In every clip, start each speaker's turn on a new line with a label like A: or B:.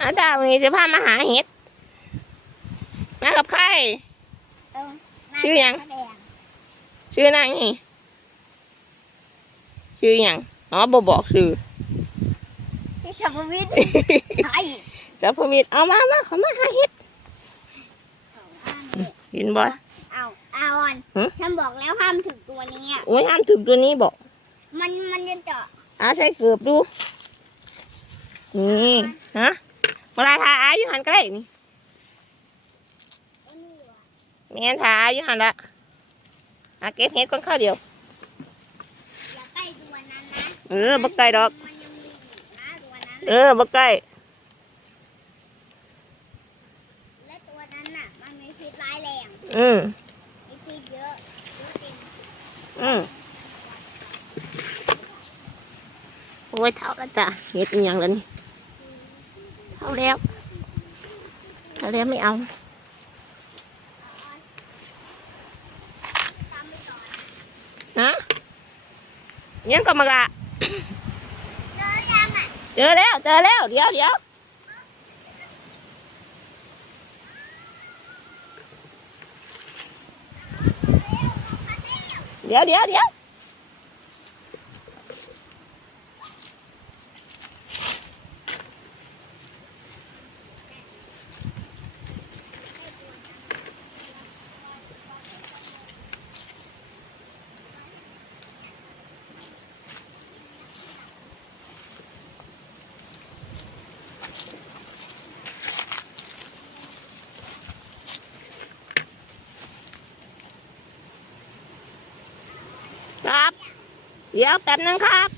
A: อาดาววันนี้จะพามาหาเห็ด มากับใคร
B: เออมา
A: ชื่อยัง
B: แสดง
A: ชื่อนางนี่ชื่อหยังอ๋อบ่บอกชื่อ
B: ที่สมวิทย์ไทย
A: เจ้าพมิตรเอามามาเขามาหาเห็ด
B: ของอันนี้
A: เห็นบ่
B: เอาเอาอ่อน
A: ฮะ
B: ฉันบอกแล้วห้ามถึงตัวนี้อะ
A: โอ้ยห้ามถึงตัวนี้บอก
B: มันมันจะเจาะ
A: อาใส่เกือบดูนี่ฮะ มาลายทาอาอยู่หันก็ได้นี่
B: ตัวนี้ว่ะ
A: แม่นทาอาอยู่หันละอาเก็บเห็ดก่อนข้าวเดียว
B: อย่าใกล้ตัวนั้นนะ
A: เออบักไก่ดอก
B: มันยังมีอีกนะตัวนั้น
A: เอ
B: น่ะ
A: อบักไก่
B: และตัวนั้นน่ะมันมีพิษร้ายแรง
A: อืม
B: มีพิษเยอะเยอะจริง
A: อืมโอ้ยเท่าแล้วจ้ะเห็ดอีหยังแล้วนี่ เท่าแล้วเท่าแล้วไม่เอา
B: ตามไปก่อน
A: ฮะยังก็มากะ
B: เจอยังอะ
A: เจอแล้วเจอแล้วเดี๋ยวเดี๋ยวเดี๋ยวเดี๋ยวเดี๋ยวครับ เดี๋ยวแป๊บนึงครับ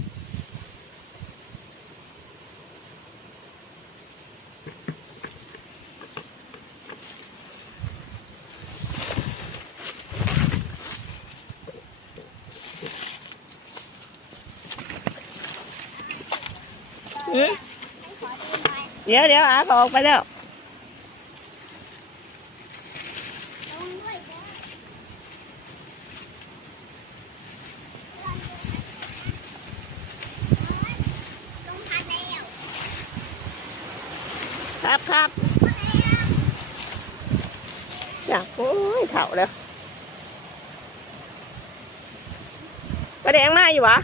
B: เจอยังให้ขอดูหน่อย
A: เดี๋ยวเดี๋ยวอาเขาออกไปแล้ว
B: ลงด้วยเด้อลงทันแล้ว
A: ครับครับอยากโอ้ยเถ่าแล้วกระแดงมาอยู่วะ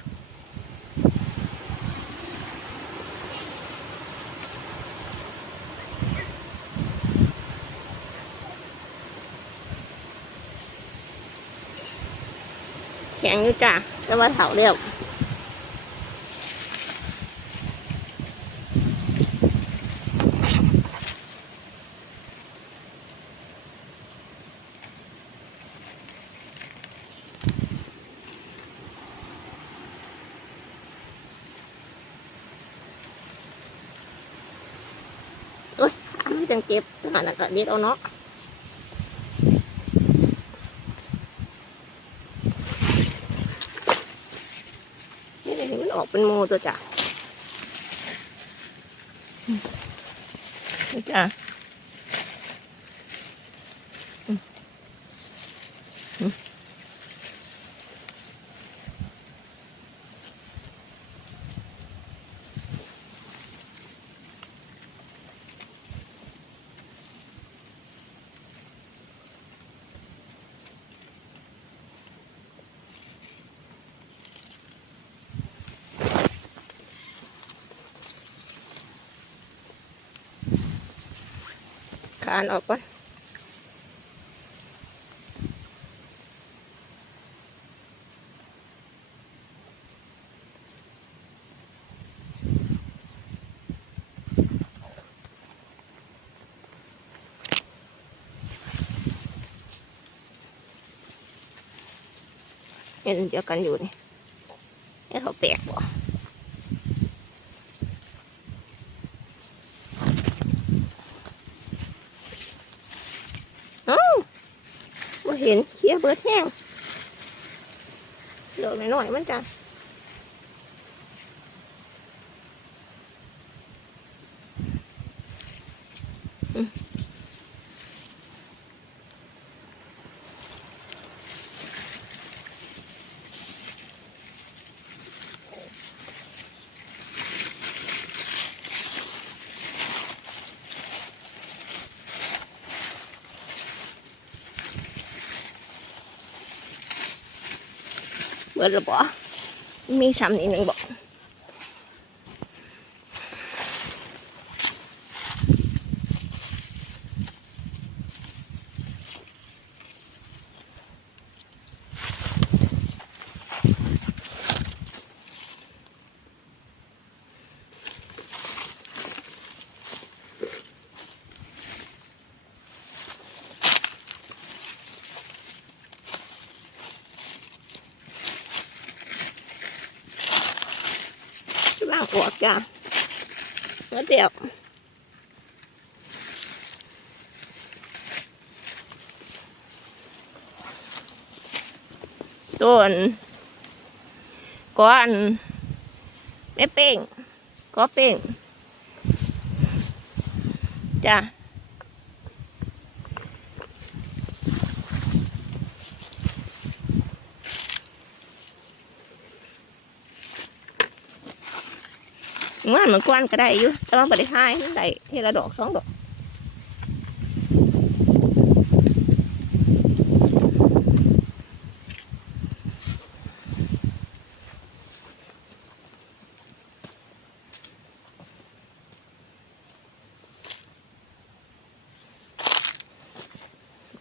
A: แข็งอยู่จ้ะแต่ว่าเถ่าเร็วโอ้ยขามันจังเก็บขนาดนั้นก็เด็ดเอาเนาะนี่เลยมันออกเป็นโมตัวจ้ะจ้ะ คานออกก่อนเห็นเดียวกันอยู่นี่นี่เขาแปลกบ่เอ้าบ่ เห็นเขี้ยเบิดแห้งเหลือหน่อยๆมันจ้ะ บิดหรือบ่มีซ้ำนิดหนึ่งบอก ล่างออกจ้ะแล้วเดี๋ยวต้นก้อนแม่เป่งก็เป่งจ้ะ งานมันกวนก็ได้อยู่แต่ว่าบ่ได้ทายมันได้ทีละดอกสองดอก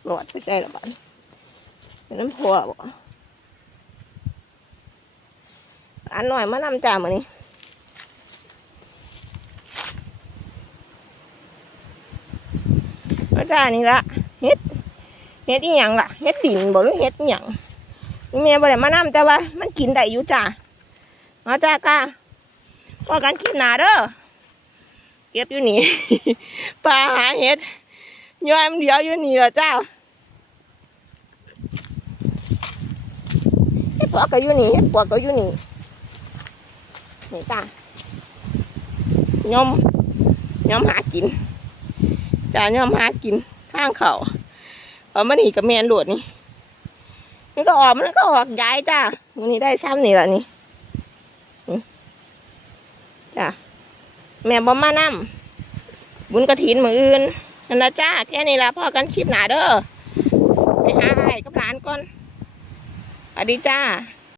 A: หลอดไปใจละบันเป็นน้ำพัวบ่อันหน่อยมานำจ่ามานี่ อา จานี่ละเฮ็ดเฮ็ดอีหยังล่ะเฮ็ดดินบ่หรือเฮ็ดอีหยังแม่บ่ได้มานำแต่ว่ามันกินได้อยู่จ้าเอาจ้าก้าพอกันคลิปหนาเด้อเก็บอยู่นี่ปลาหาเฮ็ดย้อยมันเดียวอยู่นี่ล่ะจ้าเฮ็ดปวกก็อยู่นี่เฮ็ดปวกก็อยู่นี่นี่จ้ายมยมหากิน จานยอมหากินทางเขาเอามันนี่กับแมนหลดนี่มันก็ออกมันก็ออกย้ายจ้าวันนี้ได้ซ้ำนี่แหละนี่จ้าแม่บอมมานำบุญกระถินมืออื่นนั่นละจ้าแค่นี้ละพ่อกันคลิปหนาเด้อไปหาไอ้กับหลานก่อนสวัสดีจ้า